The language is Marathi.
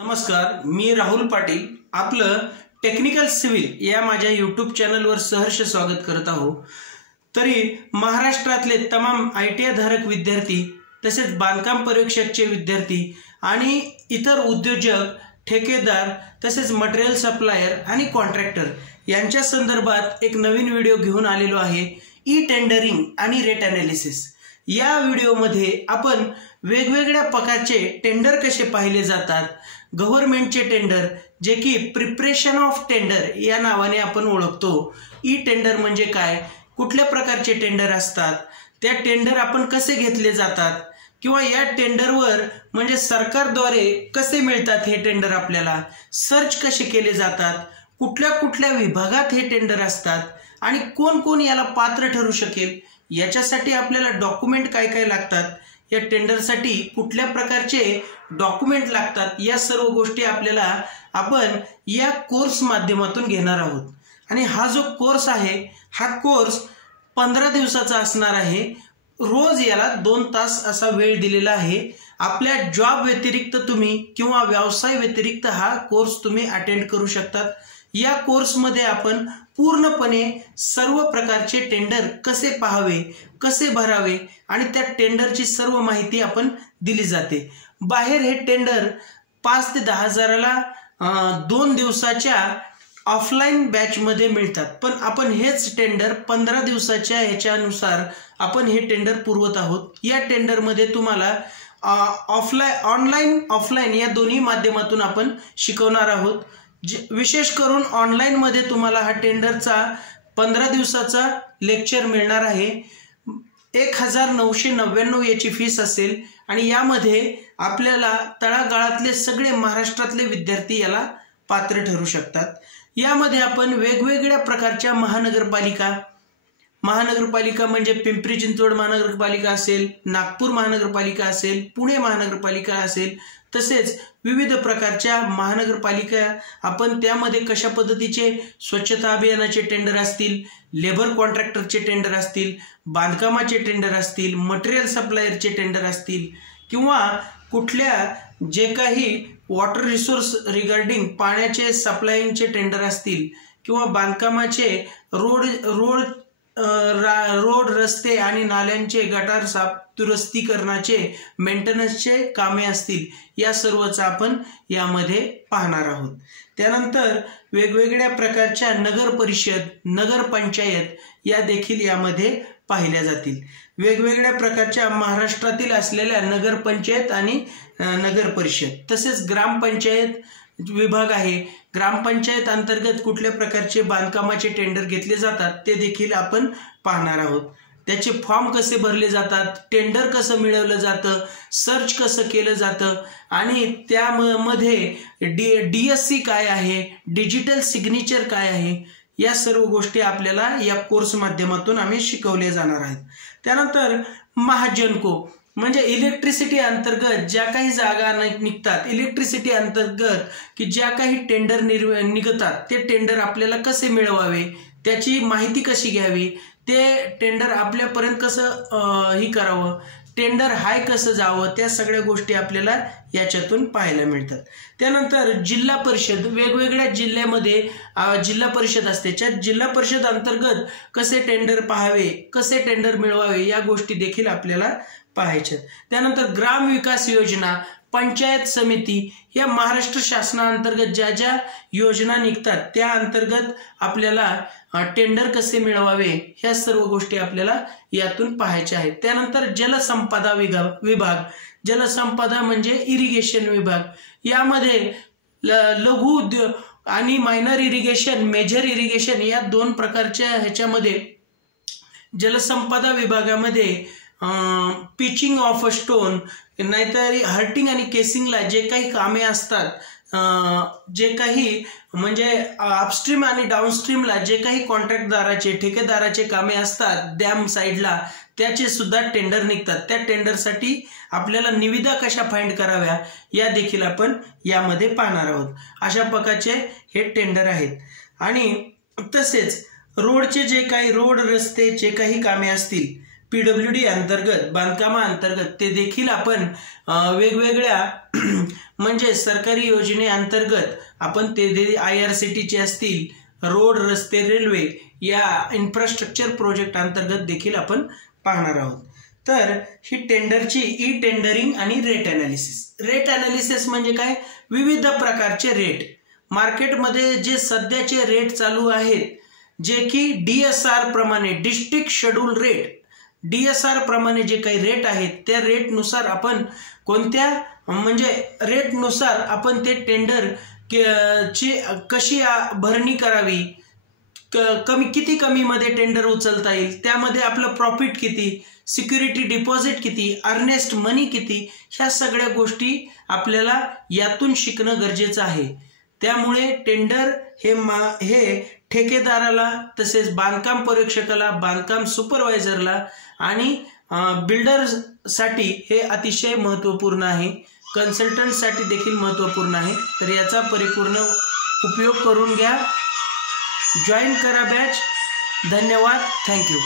नमस्कार, मी राहुल पाटील आपलं टेक्निकल सिव्हिल या माझ्या यूट्यूब चॅनलवर सहर्ष स्वागत करत आहो। तरी महाराष्ट्रातले तमाम ITI धारक विद्यार्थी तसेच बांधकाम परीक्षकचे विद्यार्थी आणि इतर उद्योजक, ठेकेदार तसेच मटेरियल सप्लायर आणि कॉन्ट्रॅक्टर यांच्या संदर्भात एक नवीन व्हिडिओ घेऊन आलेलो आहे। ई टेंडरिंग आणि रेट एनालिसिस या व्हिडिओमध्ये आपण वेगवेगळ्या प्रकारचे टेंडर कसे पाहिले जातात, गव्हर्नमेंटचे टेंडर जे की प्रिपरेशन ऑफ टेंडर या नावाने आपण ओळखतो। ई टेंडर म्हणजे काय, कुठल्या प्रकारचे टेंडर असतात, त्या टेंडर आपण कसे घेतले जातात किंवा या टेंडरवर म्हणजे सरकारद्वारे कसे मिळतात हे टेंडर, आपल्याला सर्च कसे केले जातात, कुठल्या कुठल्या विभागात हे टेंडर असतात आणि कोण कोण याला पात्र ठरू शकेल, याच्यासाठी आपल्याला डॉक्युमेंट काय काय लागतात, या टेंडरसाठी कुठल्या प्रकारचे डॉक्युमेंट लागतात, या सर्व गोष्टी आपल्याला आपण या कोर्स माध्यमातून घेणार आहोत। आणि हा जो कोर्स आहे हा कोर्स 15 दिवसाचा असणार आहे। रोज याला 2 तास असा वेळ दिलेला आहे। आपल्या जॉब व्यतिरिक्त तुम्ही किंवा व्यवसाय व्यतिरिक्त हा कोर्स तुम्ही अटेंड करू शकतात। या कोर्समध्ये आपण पूर्णपणे सर्व प्रकारचे टेंडर कसे पाहावे, कसे भरावे आणि त्या टेंडरची सर्व माहिती आपण दिली जाते। बाहेर हे टेंडर 5 ते 10 हजाराला 2 दिवसाच्या ऑफलाईन बॅच मध्ये मिळतात, पण आपण हेच टेंडर 15 दिवसाच्या ह्याच्यानुसार आपण हे टेंडर पुरवत आहोत। या टेंडर मध्ये तुम्हाला ऑनलाईन ऑफलाईन या दोन्ही माध्यमातून आपण शिकवणार आहोत। विशेष करून ऑनलाईन मध्ये तुम्हाला हा टेंडरचा 15 दिवसाचा लेक्चर मिळणार आहे। 1999 याची फीस असेल आणि यामध्ये आपल्याला तळागाळातले सगळे महाराष्ट्रातले विद्यार्थी याला पात्र ठरू शकतात। यामध्ये आपण वेगवेगळ्या प्रकारच्या महानगरपालिका म्हणजे पिंपरी चिंचवड महानगरपालिका असेल, नागपूर महानगरपालिका असेल, पुणे महानगरपालिका असेल, तसेच विविध प्रकारच्या महानगरपालिका आपण त्यामध्ये कशा पद्धतीचे स्वच्छता अभियानाचे टेंडर असतील, लेबर कॉन्ट्रॅक्टरचे टेंडर असतील, बांधकामाचे टेंडर असतील, मटेरियल सप्लायरचे टेंडर असतील किंवा कुठल्या जे काही वॉटर रिसोर्स रिगार्डिंग पाण्याचे सप्लायिंगचे टेंडर असतील किंवा बांधकामाचे रोड रस्ते आणि नाल्यांचे गटार साफ दुरुस्तीकरणाचे मेंटेनन्सचे कामे असतील, या सर्वच आपण यामध्ये पाहणार आहोत। त्यानंतर वेगवेगळ्या प्रकारच्या नगर परिषद, नगर पंचायत या देखील यामध्ये पाहिल्या जातील। वेगवेगळ्या प्रकारच्या महाराष्ट्रातील असलेल्या नगर पंचायत आणि नगर परिषद तसेच ग्रामपंचायत विभाग आहे। ग्रामपंचायत अंतर्गत कुठल्या प्रकारचे बांधकामाचे टेंडर घेतले जातात ते देखील आपण पाहणार आहोत। त्याचे फॉर्म कसे भरले जातात, टेंडर कसं मिळवलं जातं, सर्च कसं केलं जातं आणि त्यामध्ये DSC काय आहे, डिजिटल सिग्नेचर काय आहे, या सर्व गोष्टी आपल्याला या कोर्स माध्यमातून आम्ही शिकवल्या जाणार आहेत। त्यानंतर महाजनको म्हणजे इलेक्ट्रिसिटी अंतर्गत ज्या काही जागा निघतात, इलेक्ट्रिसिटी अंतर्गत की ज्या काही टेंडर निघतात ते टेंडर आपल्याला कसे मिळवावे, त्याची माहिती कशी घ्यावी, ते टेंडर आपल्यापर्यंत कसं ही करावं, टेंडर हाय कसं जावं, त्या सगळ्या गोष्टी आपल्याला याच्यातून पाहायला मिळतात। त्यानंतर जिल्हा परिषद, वेगवेगळ्या जिल्ह्यामध्ये जिल्हा परिषद असते, त्या जिल्हा परिषद अंतर्गत कसे टेंडर पाहावे, कसे टेंडर मिळवावे, या गोष्टी देखील आपल्याला पाहायच्या। त्यानंतर ग्राम विकास योजना, पंचायत समिती या महाराष्ट्र शासनाअंतर्गत ज्या ज्या योजना निघतात त्या अंतर्गत आपल्याला टेंडर कसे मिळवावे, ह्या सर्व गोष्टी आपल्याला यातून पाहायच्या आहेत। त्यानंतर जलसंपदा विभाग, जलसंपदा म्हणजे इरिगेशन विभाग, यामध्ये लघु उद्योग आणि मायनर इरिगेशन, मेजर इरिगेशन या 2 प्रकारच्या ह्याच्यामध्ये जलसंपदा विभागामध्ये पिचिंग ऑफ अ स्टोन, नाहीतर हर्टिंग आणि केसिंगला जे काही कामे असतात, जे काही म्हणजे अपस्ट्रीम आणि डाऊनस्ट्रीमला जे काही कॉन्ट्रॅक्टदाराचे, ठेकेदाराचे कामे असतात डॅम साईडला, त्याचे सुद्धा टेंडर निघतात। त्या टेंडरसाठी आपल्याला निविदा कशा फाइंड कराव्या या देखील आपण यामध्ये पाहणार आहोत। अशा प्रकारचे हे टेंडर आहेत। आणि तसेच रोडचे जे काही रोड रस्ते जे काही कामे असतील PWD अंतर्गत, बांधकामा अंतर्गत, ते देखील आपण वेगवेगळ्या म्हणजे सरकारी योजनेअंतर्गत आपण ते IRCTचे असतील, रोड, रस्ते, रेल्वे या इन्फ्रास्ट्रक्चर प्रोजेक्ट अंतर्गत देखील आपण पाहणार आहोत. तर ही टेंडरची ई टेंडरिंग आणि रेट अनालिसिस. रेट अनालिसिस म्हणजे काय? विविध प्रकारचे रेट मार्केटमध्ये जे सध्याचे रेट चालू आहेत, जे की DSR प्रमाणे, डिस्ट्रिक्ट शेड्यूल रेट, DSR प्रमाणे जे काही रेट आहेत त्या रेटनुसार आपण कोणत्या म्हणजे रेटनुसार आपण ते टेंडर ची कशी भरणी करावी, किती कमीमध्ये टेंडर उचलता येईल, त्यामध्ये आपलं प्रॉफिट किती, सिक्युरिटी डिपॉझिट किती, अर्नेस्ट मनी किती, ह्या सगळ्या गोष्टी आपल्याला यातून शिकणं गरजेचं आहे. त्यामुळे टेंडर हे ठेकेदाराला, तसेच बांधकाम परीक्षकाला, बांधकाम सुपरवायझरला आणि बिल्डरसाठी हे अतिशय महत्त्वपूर्ण आहे. कन्सल्टंटसाठी देखील महत्त्वपूर्ण आहे. तर याचा परिपूर्ण उपयोग करून घ्या. जॉईन करा बॅच. धन्यवाद. थँक्यू.